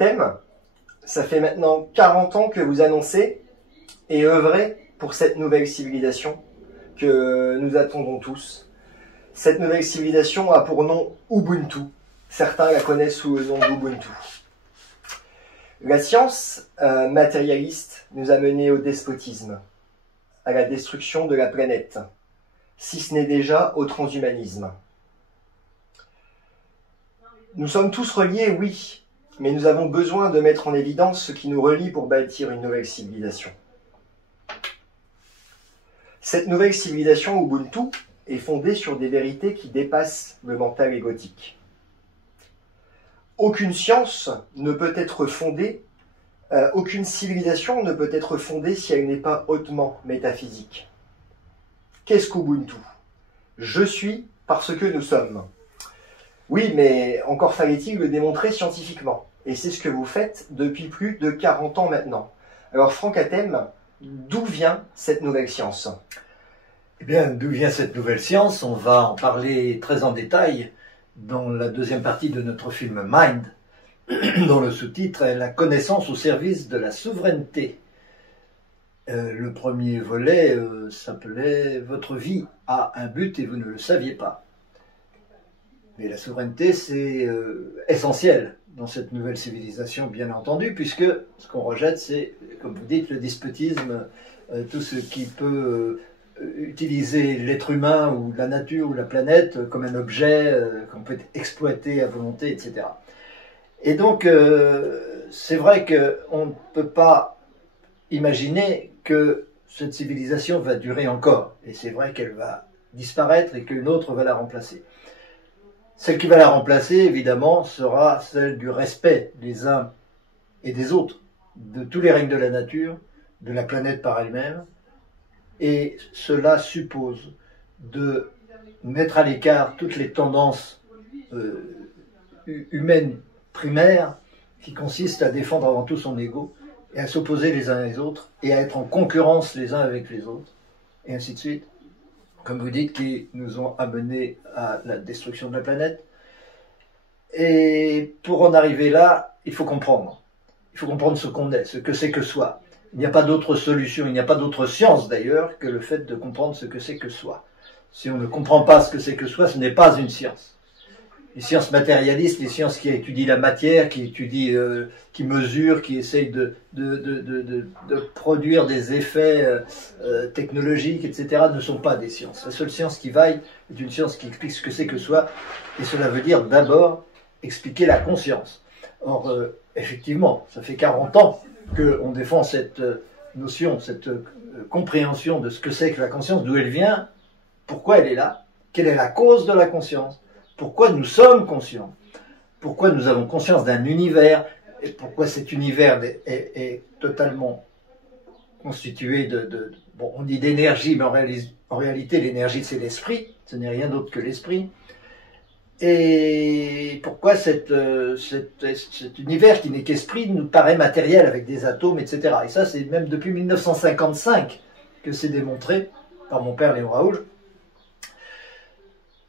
Atem, ça fait maintenant 40 ans que vous annoncez et œuvrez pour cette nouvelle civilisation que nous attendons tous. Cette nouvelle civilisation a pour nom Ubuntu. Certains la connaissent sous le nom d'Ubuntu. La science matérialiste nous a menés au despotisme, à la destruction de la planète, si ce n'est déjà au transhumanisme. Nous sommes tous reliés, oui, mais nous avons besoin de mettre en évidence ce qui nous relie pour bâtir une nouvelle civilisation. Cette nouvelle civilisation Ubuntu est fondée sur des vérités qui dépassent le mental égotique. Aucune science ne peut être fondée, aucune civilisation ne peut être fondée si elle n'est pas hautement métaphysique. Qu'est-ce qu'Ubuntu? Je suis parce que nous sommes. Oui, mais encore fallait-il le démontrer scientifiquement. Et c'est ce que vous faites depuis plus de 40 ans maintenant. Alors Franck Atem, d'où vient cette nouvelle science? Eh bien, d'où vient cette nouvelle science? On va en parler très en détail dans la deuxième partie de notre film Mind, dont le sous-titre est « La connaissance au service de la souveraineté ». Le premier volet s'appelait « Votre vie a un but et vous ne le saviez pas ». Mais la souveraineté, c'est essentiel dans cette nouvelle civilisation, bien entendu, puisque ce qu'on rejette, c'est, comme vous dites, le despotisme, tout ce qui peut utiliser l'être humain ou la nature ou la planète comme un objet qu'on peut exploiter à volonté, etc. Et donc, c'est vrai qu'on ne peut pas imaginer que cette civilisation va durer encore. Et c'est vrai qu'elle va disparaître et qu'une autre va la remplacer. Celle qui va la remplacer, évidemment, sera celle du respect des uns et des autres, de tous les règnes de la nature, de la planète par elle-même. Et cela suppose de mettre à l'écart toutes les tendances humaines primaires qui consistent à défendre avant tout son ego et à s'opposer les uns les autres et à être en concurrence les uns avec les autres, et ainsi de suite. Comme vous dites, qui nous ont amenés à la destruction de la planète. Et pour en arriver là, il faut comprendre. Il faut comprendre ce qu'on est, ce que c'est que soi. Il n'y a pas d'autre solution, il n'y a pas d'autre science d'ailleurs que le fait de comprendre ce que c'est que soi. Si on ne comprend pas ce que c'est que soi, ce n'est pas une science. Les sciences matérialistes, les sciences qui étudient la matière, qui étudient, qui mesurent, qui essayent de produire des effets technologiques, etc., ne sont pas des sciences. La seule science qui vaille est une science qui explique ce que c'est que soi, et cela veut dire d'abord expliquer la conscience. Or, effectivement, ça fait 40 ans qu'on défend cette notion, cette compréhension de ce que c'est que la conscience, d'où elle vient, pourquoi elle est là, quelle est la cause de la conscience, pourquoi nous sommes conscients, pourquoi nous avons conscience d'un univers, et pourquoi cet univers est totalement constitué bon, on dit d'énergie, mais en réalité l'énergie c'est l'esprit, ce n'est rien d'autre que l'esprit. Et pourquoi cet univers qui n'est qu'esprit nous paraît matériel avec des atomes, etc. Et ça, c'est même depuis 1955 que c'est démontré par mon père Léon Raoul.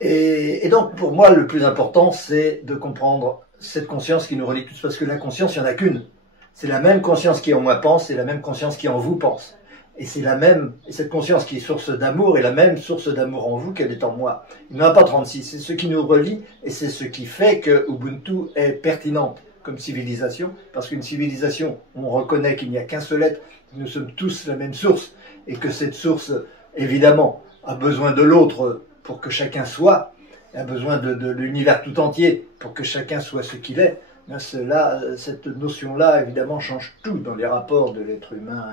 Et donc, pour moi, le plus important, c'est de comprendre cette conscience qui nous relie tous, parce que la conscience, il n'y en a qu'une. C'est la même conscience qui en moi pense, c'est la même conscience qui en vous pense. Et c'est la même, et cette conscience qui est source d'amour est la même source d'amour en vous qu'elle est en moi. Il n'y en a pas 36, c'est ce qui nous relie et c'est ce qui fait que Ubuntu est pertinente comme civilisation, parce qu'une civilisation, on reconnaît qu'il n'y a qu'un seul être, nous sommes tous la même source, et que cette source, évidemment, a besoin de l'autre pour que chacun soit, a besoin de l'univers tout entier pour que chacun soit ce qu'il est. Cette notion-là, évidemment, change tout dans les rapports de l'être humain,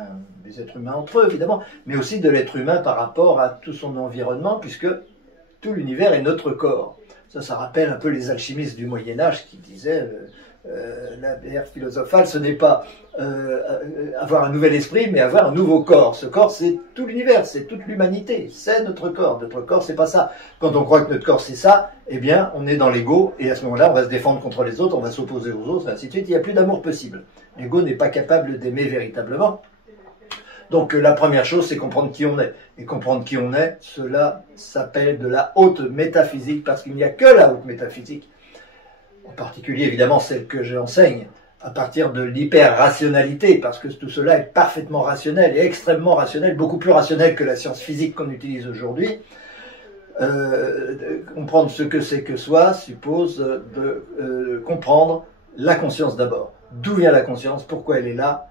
des êtres humains entre eux, évidemment, mais aussi de l'être humain par rapport à tout son environnement, puisque tout l'univers est notre corps. Ça rappelle un peu les alchimistes du Moyen-Âge qui disaient la bière philosophale, ce n'est pas avoir un nouvel esprit, mais avoir un nouveau corps. Ce corps, c'est tout l'univers, c'est toute l'humanité, c'est notre corps. Notre corps, c'est pas ça. Quand on croit que notre corps, c'est ça, eh bien, on est dans l'ego, et à ce moment-là, on va se défendre contre les autres, on va s'opposer aux autres, et ainsi de suite. Il n'y a plus d'amour possible. L'ego n'est pas capable d'aimer véritablement. Donc, la première chose, c'est comprendre qui on est. Et comprendre qui on est, cela s'appelle de la haute métaphysique, parce qu'il n'y a que la haute métaphysique, en particulier, évidemment, celle que j'enseigne, à partir de l'hyper-rationalité, parce que tout cela est parfaitement rationnel et extrêmement rationnel, beaucoup plus rationnel que la science physique qu'on utilise aujourd'hui. Comprendre ce que c'est que soi suppose de comprendre la conscience d'abord. D'où vient la conscience, pourquoi elle est là,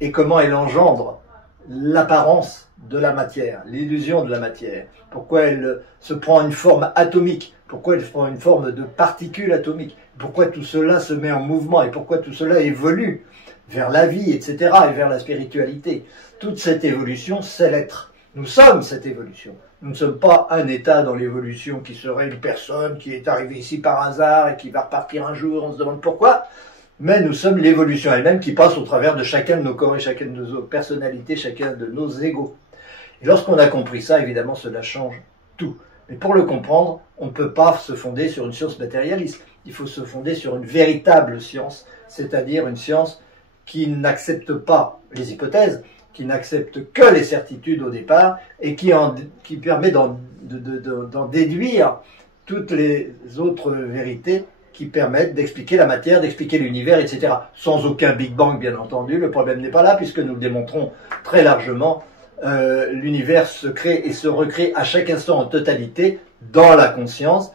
et comment elle engendre l'apparence de la matière, l'illusion de la matière, pourquoi elle se prend une forme atomique, pourquoi elle prend une forme de particule atomique, pourquoi tout cela se met en mouvement et pourquoi tout cela évolue vers la vie, etc., et vers la spiritualité. Toute cette évolution, c'est l'être. Nous sommes cette évolution. Nous ne sommes pas un état dans l'évolution qui serait une personne qui est arrivée ici par hasard et qui va repartir un jour, on se demande pourquoi. Mais nous sommes l'évolution elle-même qui passe au travers de chacun de nos corps et chacune de nos personnalités, chacun de nos égos. Et lorsqu'on a compris ça, évidemment, cela change tout. Mais pour le comprendre, on ne peut pas se fonder sur une science matérialiste. Il faut se fonder sur une véritable science, c'est-à-dire une science qui n'accepte pas les hypothèses, qui n'accepte que les certitudes au départ et qui permet d'en déduire toutes les autres vérités qui permettent d'expliquer la matière, d'expliquer l'univers, etc. Sans aucun Big Bang, bien entendu. Le problème n'est pas là, puisque nous le démontrons très largement. L'univers se crée et se recrée à chaque instant en totalité dans la conscience,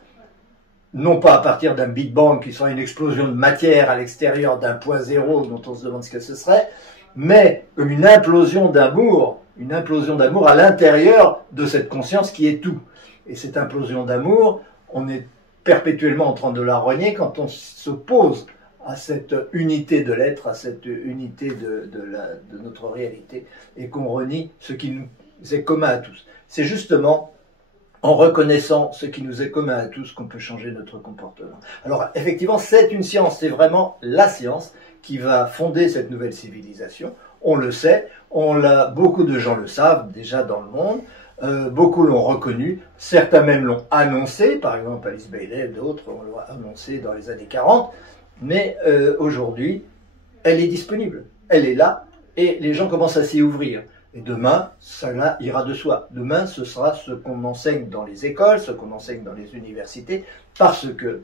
non pas à partir d'un Big Bang qui serait une explosion de matière à l'extérieur d'un point zéro dont on se demande ce que ce serait, mais une implosion d'amour à l'intérieur de cette conscience qui est tout. Et cette implosion d'amour, on est perpétuellement en train de la renier quand on s'oppose à cette unité de l'être, à cette unité de notre réalité, et qu'on renie ce qui nous est commun à tous. C'est justement en reconnaissant ce qui nous est commun à tous qu'on peut changer notre comportement. Alors effectivement, c'est une science, c'est vraiment la science qui va fonder cette nouvelle civilisation. On le sait, beaucoup de gens le savent déjà dans le monde. Beaucoup l'ont reconnu, certains même l'ont annoncé, par exemple Alice Bailey, d'autres l'ont annoncé dans les années 40, mais aujourd'hui, elle est disponible, elle est là, et les gens commencent à s'y ouvrir. Et demain, cela ira de soi. Demain, ce sera ce qu'on enseigne dans les écoles, ce qu'on enseigne dans les universités, parce que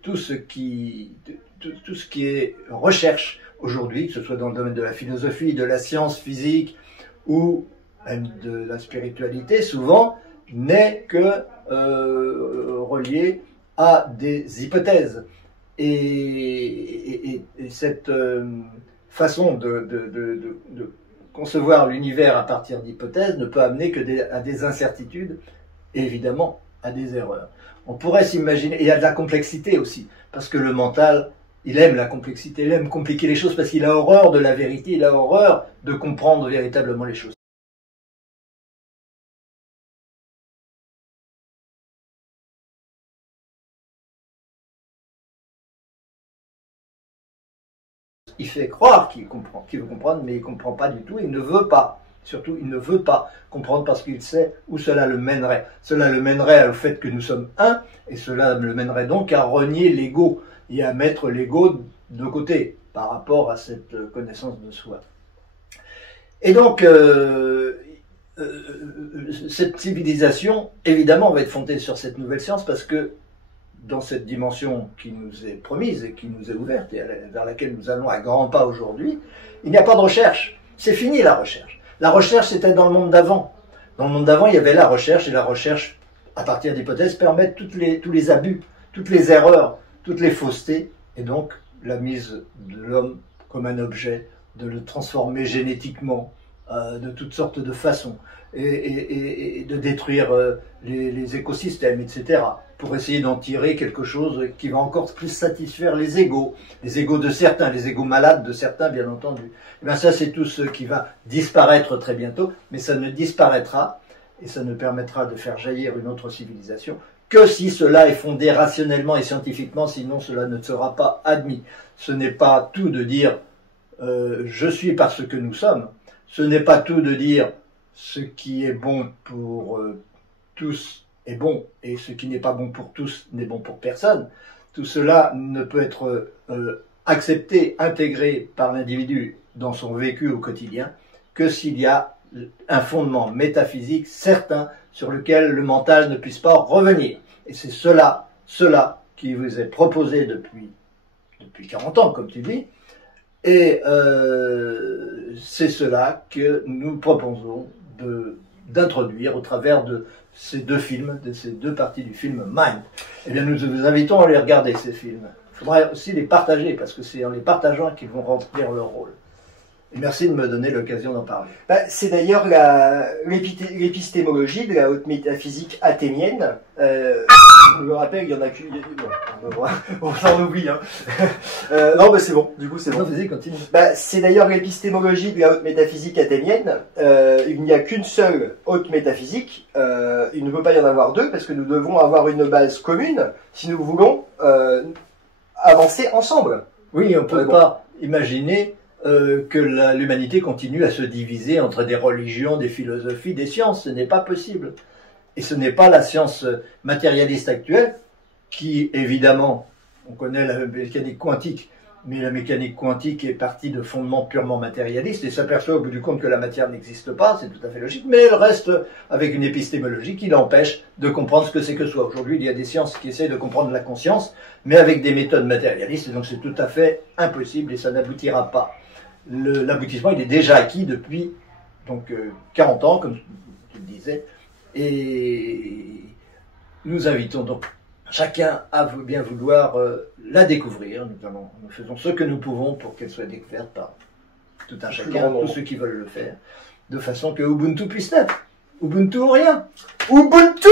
tout ce qui est recherche aujourd'hui, que ce soit dans le domaine de la philosophie, de la science physique, ou même de la spiritualité, souvent, n'est que relié à des hypothèses. Et cette façon de concevoir l'univers à partir d'hypothèses ne peut amener que à des incertitudes et évidemment à des erreurs. On pourrait s'imaginer, et il y a de la complexité aussi, parce que le mental, il aime la complexité, il aime compliquer les choses parce qu'il a horreur de la vérité, il a horreur de comprendre véritablement les choses. Il fait croire qu'il comprend, qu'il veut comprendre, mais il ne comprend pas du tout, il ne veut pas. Surtout, il ne veut pas comprendre parce qu'il sait où cela le mènerait. Cela le mènerait au fait que nous sommes un, et cela le mènerait donc à renier l'ego et à mettre l'ego de côté par rapport à cette connaissance de soi. Et donc, cette civilisation, évidemment, va être fondée sur cette nouvelle science parce que dans cette dimension qui nous est promise et qui nous est ouverte et vers laquelle nous allons à grands pas aujourd'hui, il n'y a pas de recherche. C'est fini la recherche. La recherche, c'était dans le monde d'avant. Dans le monde d'avant, il y avait la recherche, et la recherche, à partir d'hypothèses, permet tous les abus, toutes les erreurs, toutes les faussetés, et donc la mise de l'homme comme un objet, de le transformer génétiquement, de toutes sortes de façons, et de détruire les écosystèmes, etc., pour essayer d'en tirer quelque chose qui va encore plus satisfaire les égos de certains, les égos malades de certains, bien entendu. Et bien ça, c'est tout ce qui va disparaître très bientôt, mais ça ne disparaîtra, et ça ne permettra de faire jaillir une autre civilisation, que si cela est fondé rationnellement et scientifiquement, sinon cela ne sera pas admis. Ce n'est pas tout de dire je suis parce que nous sommes, ce n'est pas tout de dire ce qui est bon pour tous est bon et ce qui n'est pas bon pour tous n'est bon pour personne. Tout cela ne peut être accepté, intégré par l'individu dans son vécu au quotidien que s'il y a un fondement métaphysique certain sur lequel le mental ne puisse pas revenir. Et c'est cela qui vous est proposé depuis depuis 40 ans, comme tu dis. Et c'est cela que nous proposons d'introduire au travers de ces deux films, de ces deux parties du film Mind. Eh bien, nous vous invitons à les regarder, ces films. Il faudra aussi les partager, parce que c'est en les partageant qu'ils vont remplir leur rôle. Et merci de me donner l'occasion d'en parler. C'est d'ailleurs l'épistémologie de la haute métaphysique athénienne. Je me rappelle, il y en a qu'une. Bon, on s'en oublie. Hein. Non, c'est bon. Du coup, c'est bon. Non, vas-y, continue. C'est d'ailleurs l'épistémologie de la haute métaphysique athénienne. Il n'y a qu'une seule haute métaphysique. Il ne peut pas y en avoir deux, parce que nous devons avoir une base commune si nous voulons avancer ensemble. Oui, on ne peut pas imaginer que l'humanité continue à se diviser entre des religions, des philosophies, des sciences. Ce n'est pas possible. Et ce n'est pas la science matérialiste actuelle qui, évidemment, on connaît la mécanique quantique, mais la mécanique quantique est partie de fondements purement matérialistes et s'aperçoit au bout du compte que la matière n'existe pas, c'est tout à fait logique, mais elle reste avec une épistémologie qui l'empêche de comprendre ce que c'est que soi. Aujourd'hui, il y a des sciences qui essayent de comprendre la conscience, mais avec des méthodes matérialistes, et donc c'est tout à fait impossible et ça n'aboutira pas. L'aboutissement, il est déjà acquis depuis 40 ans, comme tu le disais, et nous invitons donc chacun à bien vouloir la découvrir. Nous faisons ce que nous pouvons pour qu'elle soit découverte par tout un chacun, tous ceux qui veulent le faire, de façon que Ubuntu puisse naître. Ubuntu ou rien. Ubuntu!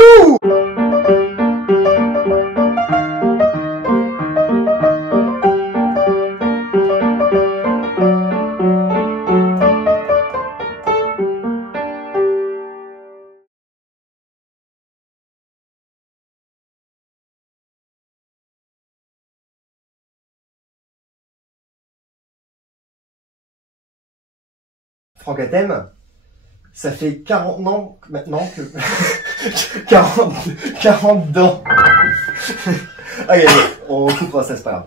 Franck Athème, ça fait 40 ans maintenant que... 40 dents. Allez, on coupera ça, c'est pas grave.